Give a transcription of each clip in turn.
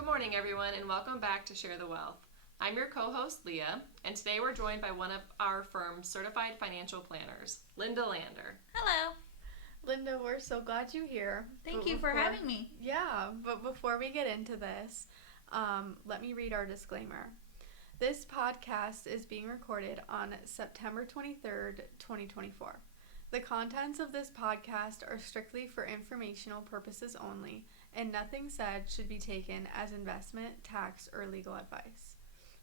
Good morning, everyone, and welcome back to Share the Wealth. I'm your co-host, Leah, and today we're joined by one of our firm's certified financial planners, Lynda. Hello. Lynda, we're so glad you're here. Thank you for having me. Yeah, but before we get into this, let me read our disclaimer. This podcast is being recorded on September 23rd, 2024. The contents of this podcast are strictly for informational purposes only, and nothing said should be taken as investment, tax, or legal advice.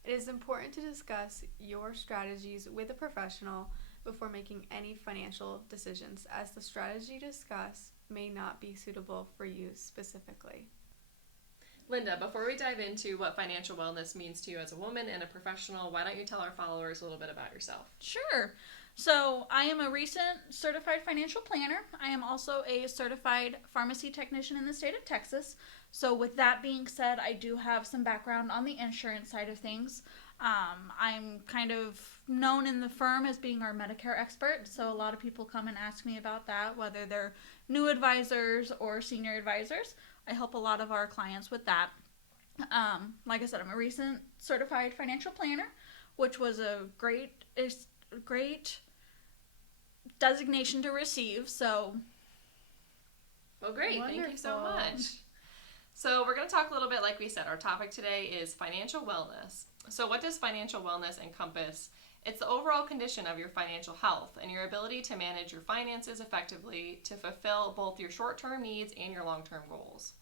It is important to discuss your strategies with a professional before making any financial decisions, as the strategy discussed may not be suitable for you specifically. Lynda, before we dive into what financial wellness means to you as a woman and a professional, why don't you tell our followers a little bit about yourself? Sure. So I am a recent certified financial planner. I am also a certified pharmacy technician in the state of Texas. So with that being said, I do have some background on the insurance side of things. I'm kind of known in the firm as being our Medicare expert. So a lot of people come and ask me about that, whether they're new advisors or senior advisors. I help a lot of our clients with that. Like I said, I'm a recent certified financial planner, which was a great designation to receive. So, well, great. Wonderful. Thank you so much. So we're going to talk a little bit, like we said, our topic today is financial wellness. So what does financial wellness encompass? It's the overall condition of your financial health and your ability to manage your finances effectively to fulfill both your short-term needs and your long-term goals.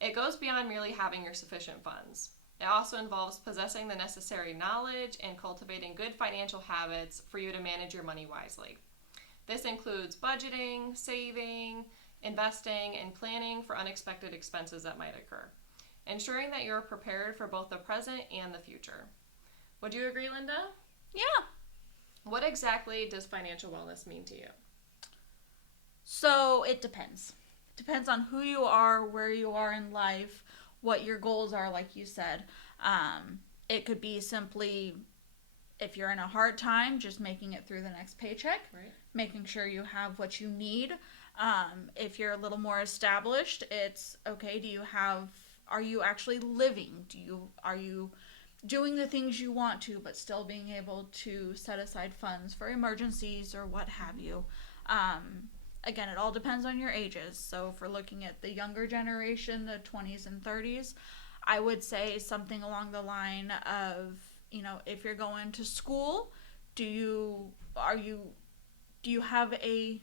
It goes beyond merely having your sufficient funds. It also involves possessing the necessary knowledge and cultivating good financial habits for you to manage your money wisely. This includes budgeting, saving, investing, and planning for unexpected expenses that might occur, ensuring that you're prepared for both the present and the future. Would you agree, Lynda? yeah. What exactly does financial wellness mean to you? So it depends. Depends on who you are, where you are in life, what your goals are, like you said. It could be simply, if you're in a hard time, just making it through the next paycheck, Right. making sure you have what you need. If you're a little more established, it's okay. Are you actually living? Are you doing the things you want to, but still being able to set aside funds for emergencies or what have you? Again, it all depends on your ages. So if we're looking at the younger generation, the 20s and 30s, I would say something along the line of, if you're going to school, do you have a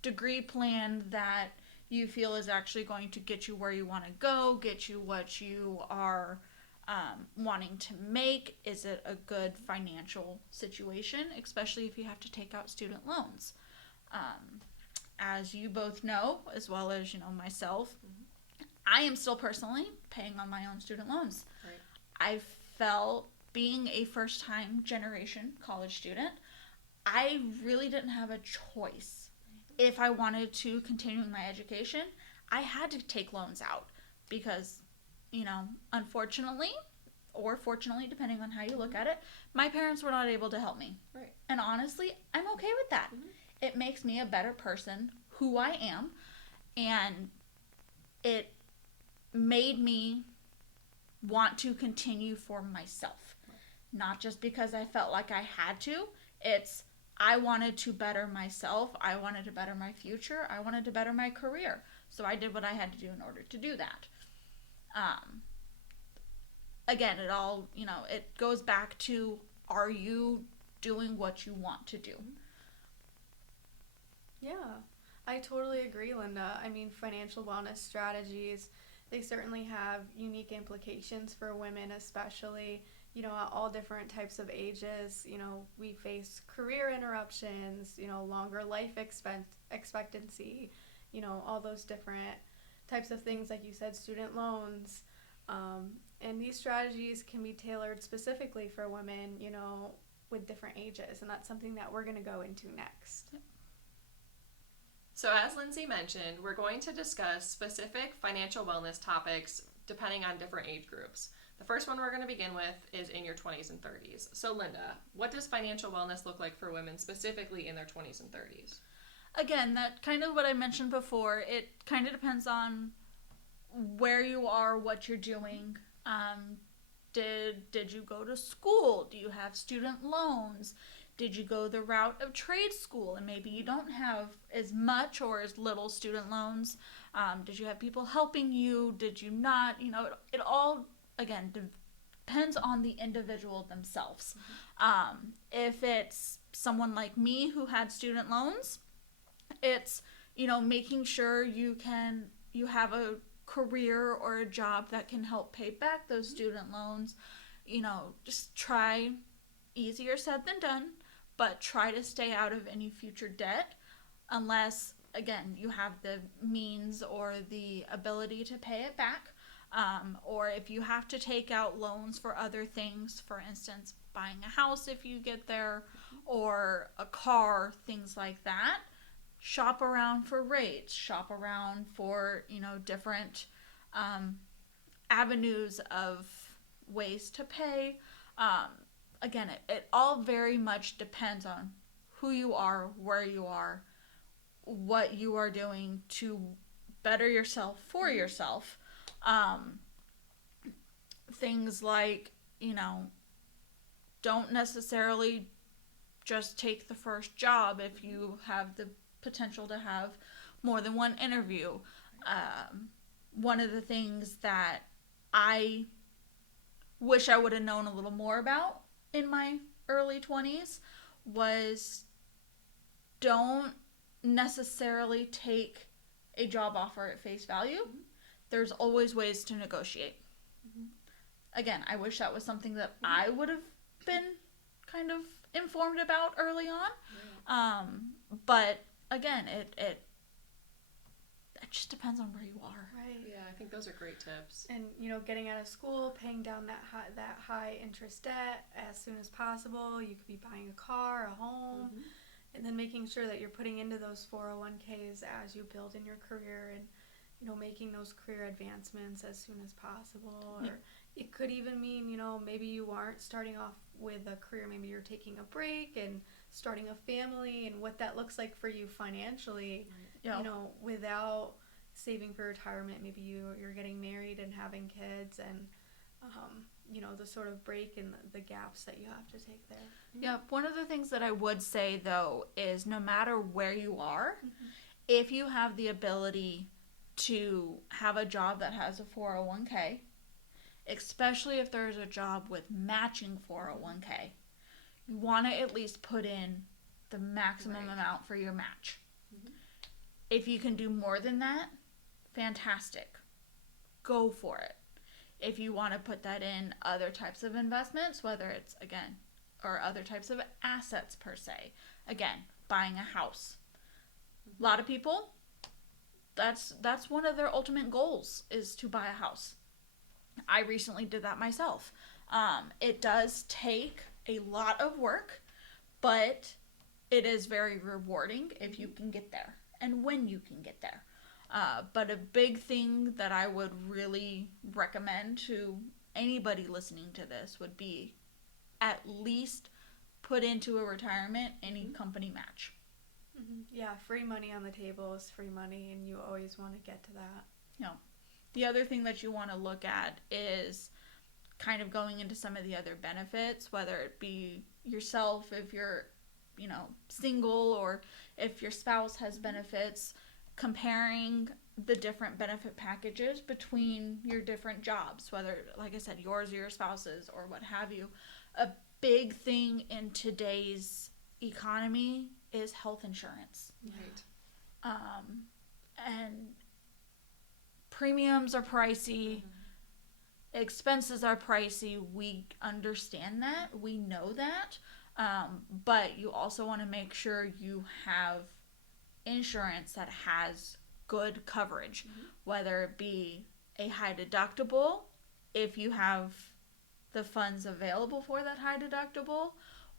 degree plan that you feel is actually going to get you where you want to go, get you what you are wanting to make? Is it a good financial situation, especially if you have to take out student loans? As you both know, as well as myself, I am still personally paying on my own student loans. Right. I felt, being a first-time generation college student, I really didn't have a choice. If I wanted to continue my education, I had to take loans out because, unfortunately, or fortunately, depending on how you look at it, my parents were not able to help me. Right. And honestly, I'm okay with that. Mm-hmm. It makes me a better person, who I am, and it made me want to continue for myself. Right. Not just because I felt like I had to. It's, I wanted to better myself. I wanted to better my future. I wanted to better my career. So I did what I had to do in order to do that. Again, it all, it goes back to, are you doing what you want to do? Yeah, I totally agree, Lynda. I mean, financial wellness strategies, they certainly have unique implications for women, especially, at all different types of ages. We face career interruptions, longer life expectancy, all those different types of things, like you said, student loans. And these strategies can be tailored specifically for women, with different ages. And that's something that we're going to go into next. Yep. So as Lyndsey mentioned, we're going to discuss specific financial wellness topics depending on different age groups. The first one we're going to begin with is in your 20s and 30s. So Lynda, what does financial wellness look like for women specifically in their 20s and 30s? Again, that kind of what I mentioned before, it kind of depends on where you are, what you're doing. Did you go to school? Do you have student loans? Did you go the route of trade school and maybe you don't have as much or as little student loans? Did you have people helping you? Did you not? You know, it all, again, depends on the individual themselves. If it's someone like me who had student loans, it's, you know, making sure you have a career or a job that can help pay back those student loans. You know, just try, easier said than done, but try to stay out of any future debt unless, again, you have the means or the ability to pay it back. Or if you have to take out loans for other things, for instance, buying a house if you get there, or a car, things like that, shop around for rates, shop around for, you know, different avenues of ways to pay. Again, it all very much depends on who you are, where you are, what you are doing to better yourself for yourself. Things like, you know, don't necessarily just take the first job if you have the potential to have more than one interview. One of the things that I wish I would have known a little more about in my early 20s was don't necessarily take a job offer at face value. There's always ways to negotiate. Again, I wish that was something that I would have been kind of informed about early on. But again, it just depends on where you are. Right. Yeah, I think those are great tips. And, you know, getting out of school, paying down that high interest debt as soon as possible. You could be buying a car, a home, and then making sure that you're putting into those 401ks as you build in your career and, you know, making those career advancements as soon as possible. Or it could even mean, you know, maybe you aren't starting off with a career. Maybe you're taking a break and starting a family, and what that looks like for you financially. You know, without saving for retirement, maybe you're getting married and having kids, and you know, the sort of break and the gaps that you have to take there. Yeah, one of the things that I would say though is no matter where you are, if you have the ability to have a job that has a 401k, especially if there's a job with matching 401k, you want to at least put in the maximum amount for your match. If you can do more than that, fantastic. Go for it. If you want to put that in other types of investments, whether it's, again, or other types of assets per se, again, buying a house. A lot of people, that's one of their ultimate goals is to buy a house. I recently did that myself. It does take a lot of work, but it is very rewarding if you can get there and when you can get there. But a big thing that I would really recommend to anybody listening to this would be at least put into a retirement any company match. Yeah, free money on the table is free money, and you always want to get to that. No. The other thing that you want to look at is kind of going into some of the other benefits, whether it be yourself if you're, you know, single, or if your spouse has benefits, comparing the different benefit packages between your different jobs, whether, like I said, yours or your spouse's or what have you. A big thing in today's economy is health insurance. Right. And premiums are pricey, expenses are pricey. We understand that, we know that, but you also want to make sure you have insurance that has good coverage, whether it be a high deductible if you have the funds available for that high deductible,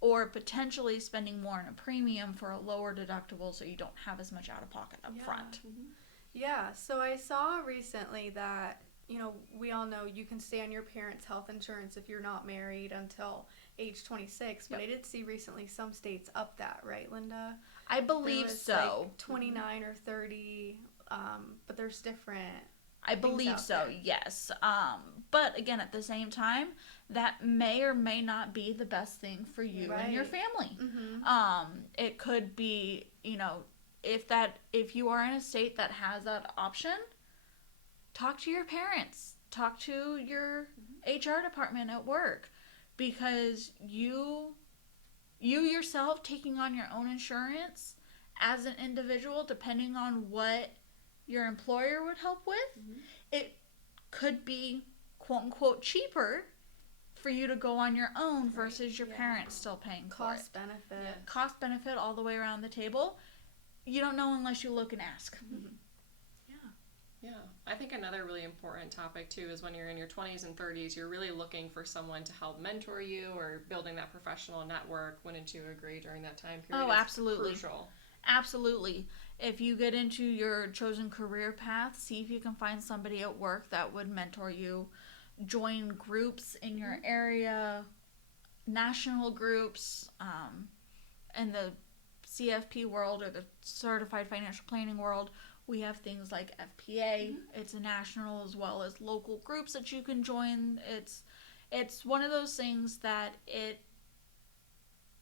or potentially spending more on a premium for a lower deductible so you don't have as much out of pocket up front. Yeah, so I saw recently that, you know, we all know you can stay on your parents' health insurance if you're not married until age 26, but I did see recently some states up that, right, Lynda? I believe so. Like 29 or 30, but there's different I believe out so, there. yes. But again, at the same time, that may or may not be the best thing for you and your Right. family. Mm-hmm. It could be, if you are in a state that has that option, talk to your parents, talk to your HR department at work, because you yourself taking on your own insurance as an individual, depending on what your employer would help with, it could be quote unquote cheaper for you to go on your own versus your Yeah. parents still paying for it. Cost benefit. Yeah. Cost benefit all the way around the table. You don't know unless you look and ask. Yeah, I think another really important topic too is when you're in your 20s and 30s, you're really looking for someone to help mentor you or building that professional network. Wouldn't you agree during that time period? Oh, is absolutely. Crucial. Absolutely. If you get into your chosen career path, see if you can find somebody at work that would mentor you. Join groups in your area, national groups, in the CFP world or the Certified Financial Planning world. We have things like FPA. It's a national as well as local groups that you can join. It's one of those things that it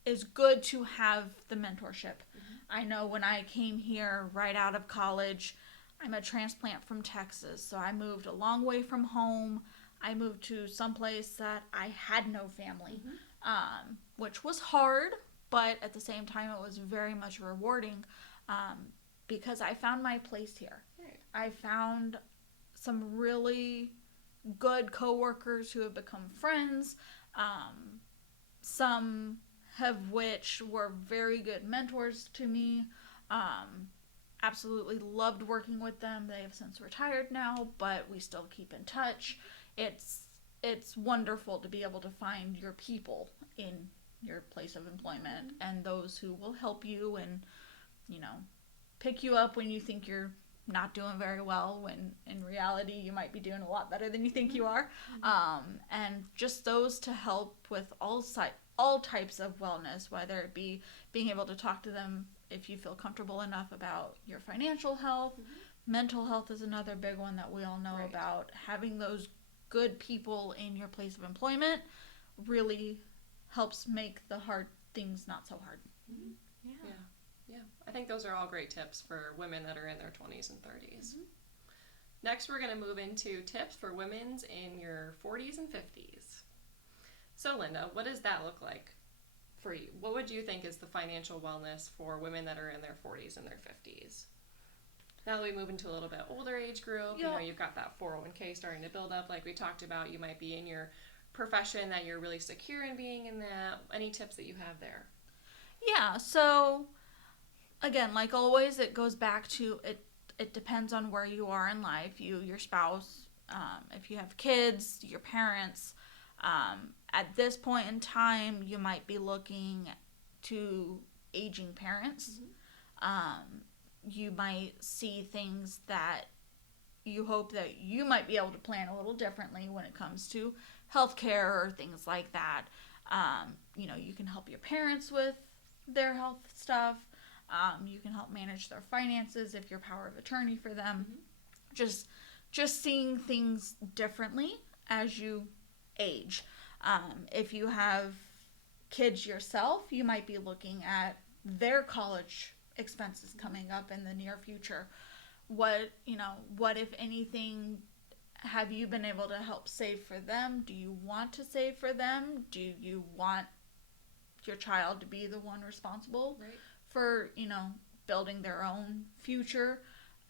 is good to have the mentorship. I know when I came here right out of college, I'm a transplant from Texas, so I moved a long way from home. I moved to someplace that I had no family, which was hard, but at the same time it was very much rewarding, because I found my place here. Right. I found some really good coworkers who have become friends, some of which were very good mentors to me. Absolutely loved working with them. They have since retired now, but we still keep in touch. It's wonderful to be able to find your people in your place of employment and those who will help you and, pick you up when you think you're not doing very well, when in reality you might be doing a lot better than you think you are. And just those to help with all types of wellness, whether it be being able to talk to them if you feel comfortable enough about your financial health. Mental health is another big one that we all know about. Having those good people in your place of employment really helps make the hard things not so hard. Yeah, I think those are all great tips for women that are in their 20s and 30s. Next, we're going to move into tips for women in your 40s and 50s. So, Lynda, what does that look like for you? What would you think is the financial wellness for women that are in their 40s and their 50s? Now that we move into a little bit older age group, you've got that 401k starting to build up like we talked about. You might be in your profession that you're really secure in being in that. Any tips that you have there? Yeah, so again, like always, it goes back to it depends on where you are in life, your spouse, if you have kids, your parents. At this point in time, you might be looking to aging parents. You might see things that you hope that you might be able to plan a little differently when it comes to healthcare or things like that. You can help your parents with their health stuff. You can help manage their finances if you're power of attorney for them. Just seeing things differently as you age. If you have kids yourself, you might be looking at their college expenses coming up in the near future. What if anything, have you been able to help save for them? Do you want to save for them? Do you want your child to be the one responsible for, building their own future?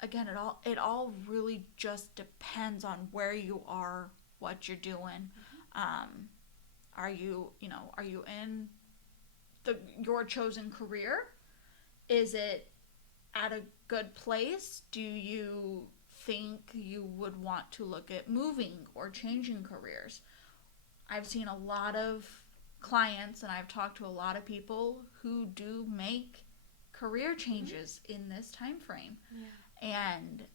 Again, it all really just depends on where you are, what you're doing. Are you in your chosen career? Is it at a good place? Do you think you would want to look at moving or changing careers? I've seen a lot of clients and I've talked to a lot of people who do make career changes in this time frame. And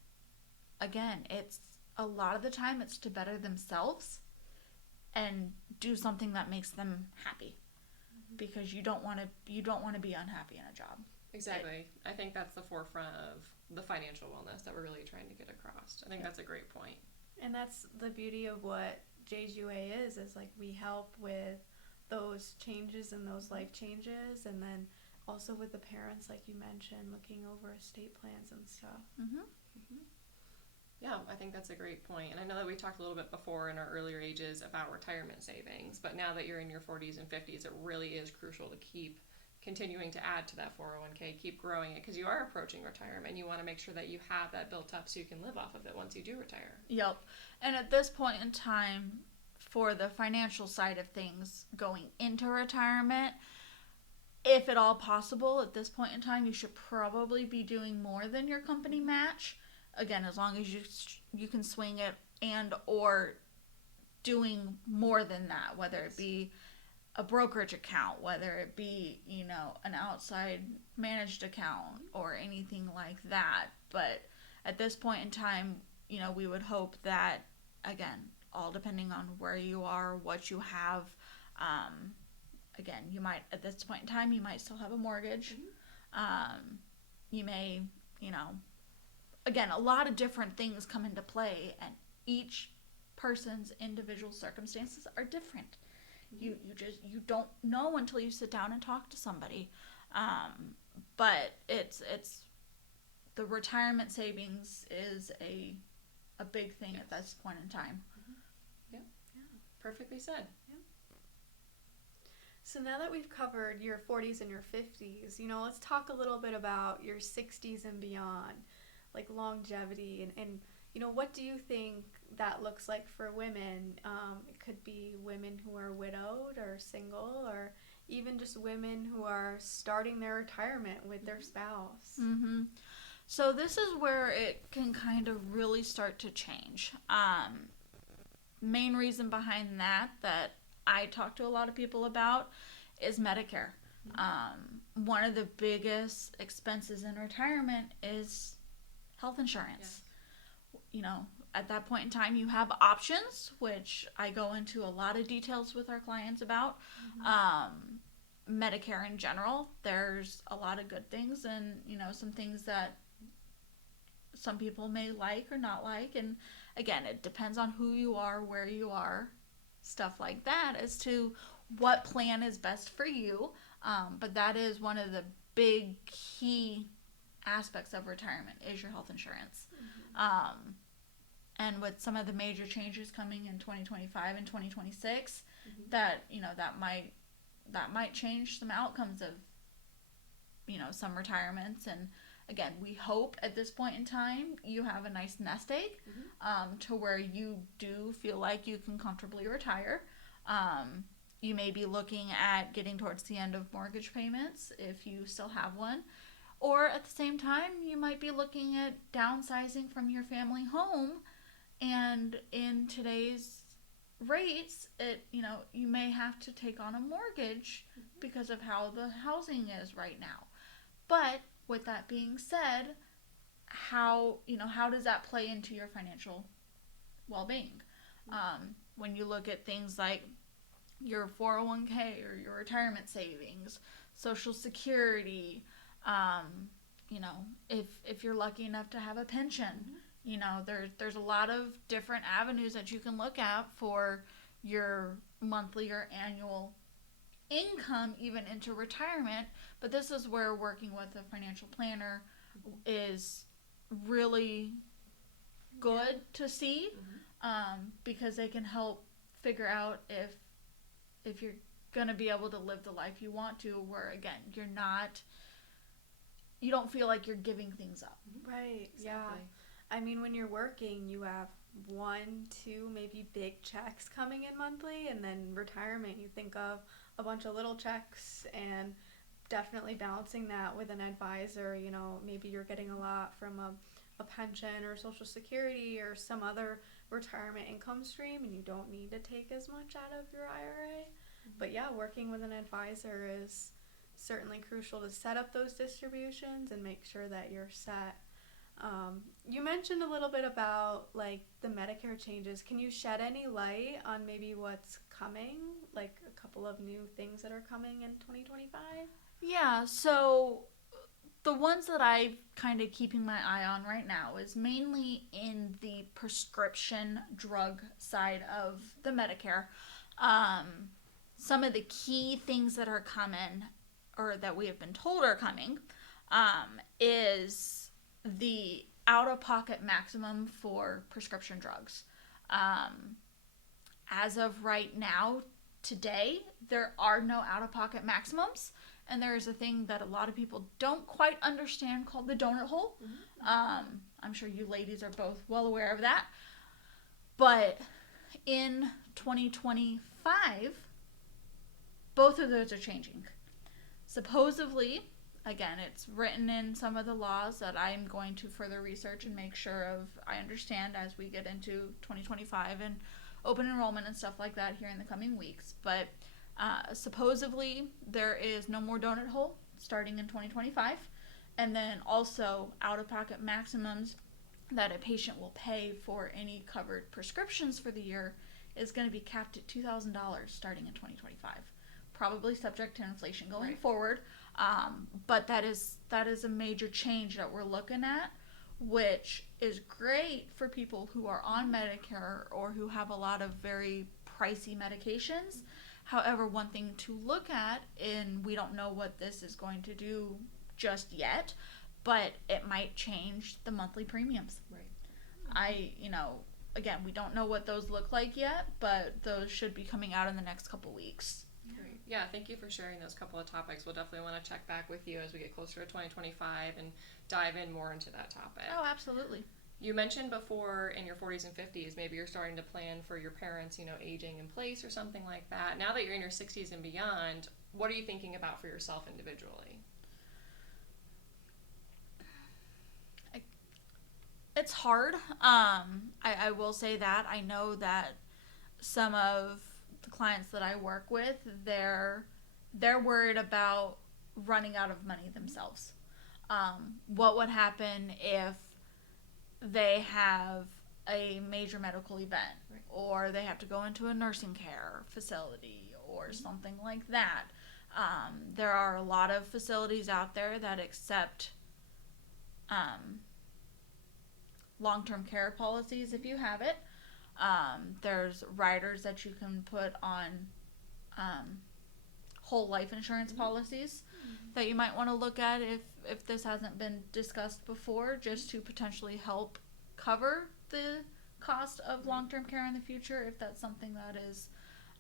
again, it's a lot of the time it's to better themselves and do something that makes them happy, because you don't want to be unhappy in a job. Exactly. I think that's the forefront of the financial wellness that we're really trying to get across. I think that's a great point. And that's the beauty of what JGUA is like we help with those changes and those life changes, and then also with the parents, like you mentioned, looking over estate plans and stuff. Yeah, I think that's a great point. And I know that we talked a little bit before in our earlier ages about retirement savings, but now that you're in your 40s and 50s, it really is crucial to keep continuing to add to that 401k, keep growing it, because you are approaching retirement. You want to make sure that you have that built up so you can live off of it once you do retire. Yep. And at this point in time, for the financial side of things going into retirement, if at all possible, at this point in time, you should probably be doing more than your company match. Again, as long as you can swing it and or doing more than that, whether it be a brokerage account, whether it be, an outside managed account or anything like that. But at this point in time, we would hope that, again, all depending on where you are, what you have, again, you might, at this point in time, you might still have a mortgage. You may, again, a lot of different things come into play, and each person's individual circumstances are different. You don't know until you sit down and talk to somebody. But it's the retirement savings is a big thing at this point in time. Yeah. Perfectly said. So now that we've covered your 40s and your 50s, let's talk a little bit about your 60s and beyond, like longevity and what do you think that looks like for women? It could be women who are widowed or single, or even just women who are starting their retirement with their spouse. So this is where it can kind of really start to change. Main reason behind that I talk to a lot of people about is Medicare. One of the biggest expenses in retirement is health insurance. At that point in time, you have options, which I go into a lot of details with our clients about. Medicare in general, there's a lot of good things and, some things that some people may like or not like. And again, it depends on who you are, where you are, stuff like that, as to what plan is best for you. But that is one of the big key aspects of retirement is your health insurance. And with some of the major changes coming in 2025 and 2026, that might change some outcomes of some retirements. And again, we hope at this point in time you have a nice nest egg to where you do feel like you can comfortably retire. You may be looking at getting towards the end of mortgage payments if you still have one. Or at the same time, you might be looking at downsizing from your family home. And in today's rates, you may have to take on a mortgage because of how the housing is right now. But with that being said, how does that play into your financial well-being? When you look at things like your 401k or your retirement savings, Social Security, if you're lucky enough to have a pension, there's a lot of different avenues that you can look at for your monthly or annual income, even into retirement. But this is where working with a financial planner is really good to see, because they can help figure out if you're going to be able to live the life you want to, where again, you don't feel like you're giving things up. Right. Exactly. Yeah. I mean, when you're working, you have 1, 2, maybe big checks coming in monthly, and then retirement, you think of a bunch of little checks, and definitely balancing that with an advisor. Maybe you're getting a lot from a pension or Social Security or some other retirement income stream, and you don't need to take as much out of your IRA. But yeah, working with an advisor is certainly crucial to set up those distributions and make sure that you're set. You mentioned a little bit about like the Medicare changes. Can you shed any light on maybe what's coming, like a couple of new things that are coming in 2025? Yeah, so The ones that I'm kind of keeping my eye on right now is mainly in the prescription drug side of the Medicare. Some of the key things that are coming, or that we have been told are coming, is the out-of-pocket maximum for prescription drugs. As of right now, today, there are no out-of-pocket maximums. And there is a thing that a lot of people don't quite understand called the donut hole. I'm sure you ladies are both well aware of that. But in 2025, both of those are changing. Supposedly, again, it's written in some of the laws that I'm going to further research and make sure I understand as we get into 2025 and open enrollment and stuff like that here in the coming weeks. But supposedly there is no more donut hole starting in 2025, and then also out-of-pocket maximums that a patient will pay for any covered prescriptions for the year is going to be capped at $2,000 starting in 2025, probably subject to inflation going forward. But that is a major change that we're looking at, which is great for people who are on Medicare or who have a lot of very pricey medications. However, one thing to look at, and we don't know what this is going to do just yet, but it might change the monthly premiums. Right. Again, we don't know what those look like yet, but those should be coming out in the next couple weeks. Great. Yeah, thank you for sharing those couple of topics. We'll definitely want to check back with you as we get closer to 2025 and dive in more into that topic. Oh, absolutely. You mentioned before in your 40s and 50s, maybe you're starting to plan for your parents, aging in place or something like that. Now that you're in your 60s and beyond, what are you thinking about for yourself individually? It's hard. I will say that. I know that some of the clients that I work with, they're worried about running out of money themselves. What would happen if they have a major medical event, or they have to go into a nursing care facility or something like that? There are a lot of facilities out there that accept long-term care policies if you have it. There's riders that you can put on whole life insurance policies that you might want to look at if this hasn't been discussed before, just to potentially help cover the cost of long-term care in the future if that's something that is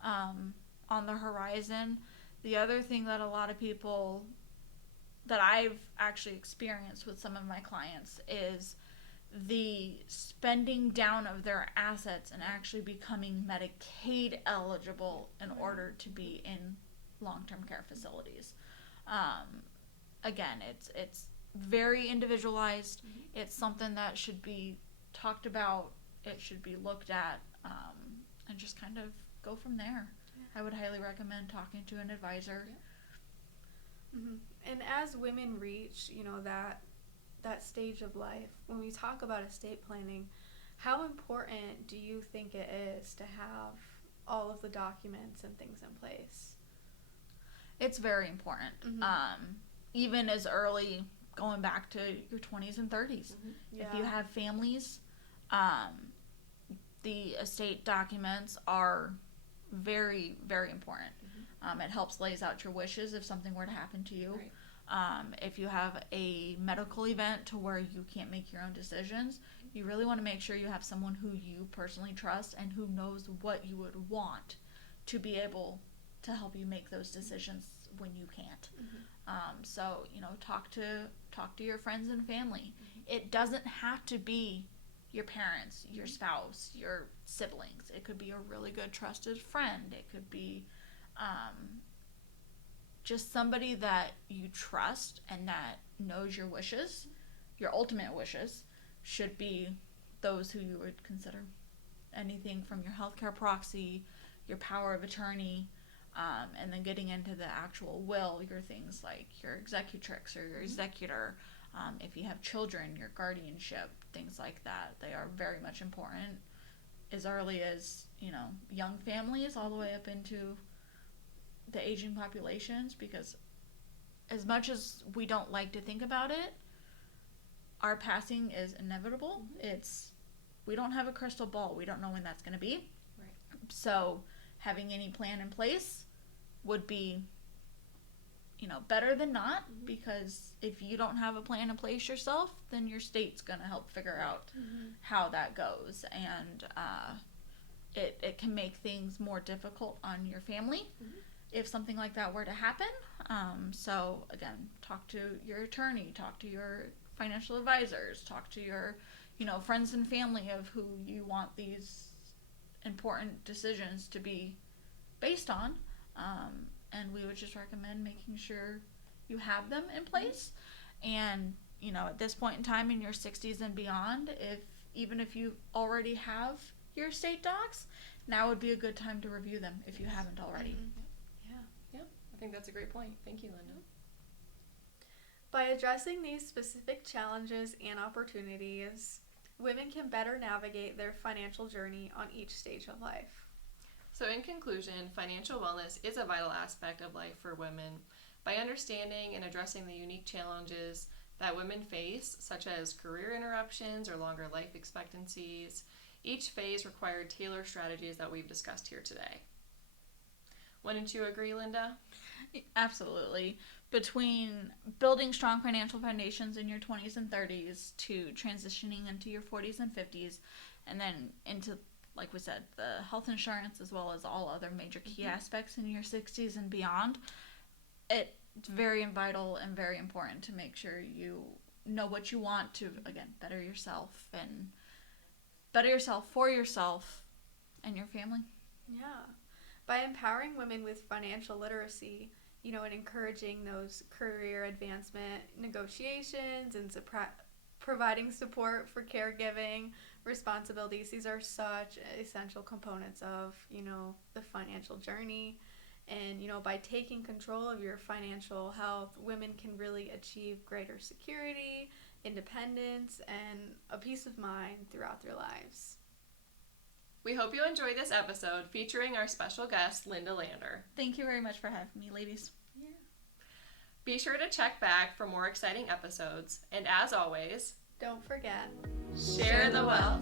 on the horizon. The other thing that a lot of people that I've actually experienced with some of my clients is the spending down of their assets and actually becoming Medicaid eligible in order to be in long-term care facilities. Again, it's very individualized. It's something that should be talked about. It should be looked at, and just kind of go from there. I would highly recommend talking to an advisor. And as women reach, that stage of life, when we talk about estate planning, how important do you think it is to have all of the documents and things in place? It's very important. Even as early, going back to your 20s and 30s. Yeah. If you have families, the estate documents are very, very important. It helps lays out your wishes if something were to happen to you. If you have a medical event to where you can't make your own decisions, you really want to make sure you have someone who you personally trust and who knows what you would want to be able to help you make those decisions when you can't. So, talk to your friends and family. It doesn't have to be your parents, your spouse, your siblings. It could be a really good trusted friend. It could be just somebody that you trust and that knows your wishes, your ultimate wishes, should be those who you would consider. Anything from your healthcare proxy, your power of attorney, and then getting into the actual will, your things like your executrix or your executor. If you have children, your guardianship, things like that. They are very much important as early as, young families all the way up into the aging populations, because as much as we don't like to think about it, our passing is inevitable. We don't have a crystal ball. We don't know when that's going to be. Right. So having any plan in place would be, better than not, because if you don't have a plan in place yourself, then your state's going to help figure out how that goes. And it can make things more difficult on your family if something like that were to happen. So again, talk to your attorney, talk to your financial advisors, talk to your, friends and family of who you want these important decisions to be based on. And we would just recommend making sure you have them in place. And, at this point in time in your 60s and beyond, even if you already have your estate docs, now would be a good time to review them if you haven't already. Yeah, I think that's a great point. Thank you, Lynda. By addressing these specific challenges and opportunities, women can better navigate their financial journey on each stage of life. So in conclusion, financial wellness is a vital aspect of life for women. By understanding and addressing the unique challenges that women face, such as career interruptions or longer life expectancies, each phase required tailored strategies that we've discussed here today. Wouldn't you agree, Lynda? Absolutely. Between building strong financial foundations in your 20s and 30s to transitioning into your 40s and 50s, and then into, like we said, the health insurance as well as all other major key aspects in your 60s and beyond, it's very vital and very important to make sure you know what you want to, again, better yourself for yourself and your family. Yeah. By empowering women with financial literacy, and encouraging those career advancement negotiations and providing support for caregiving responsibilities, these are such essential components of, the financial journey. And, by taking control of your financial health, women can really achieve greater security, independence, and a peace of mind throughout their lives. We hope you enjoyed this episode featuring our special guest, Lynda Lander. Thank you very much for having me, ladies. Yeah. Be sure to check back for more exciting episodes. And as always, Don't forget, share the wealth.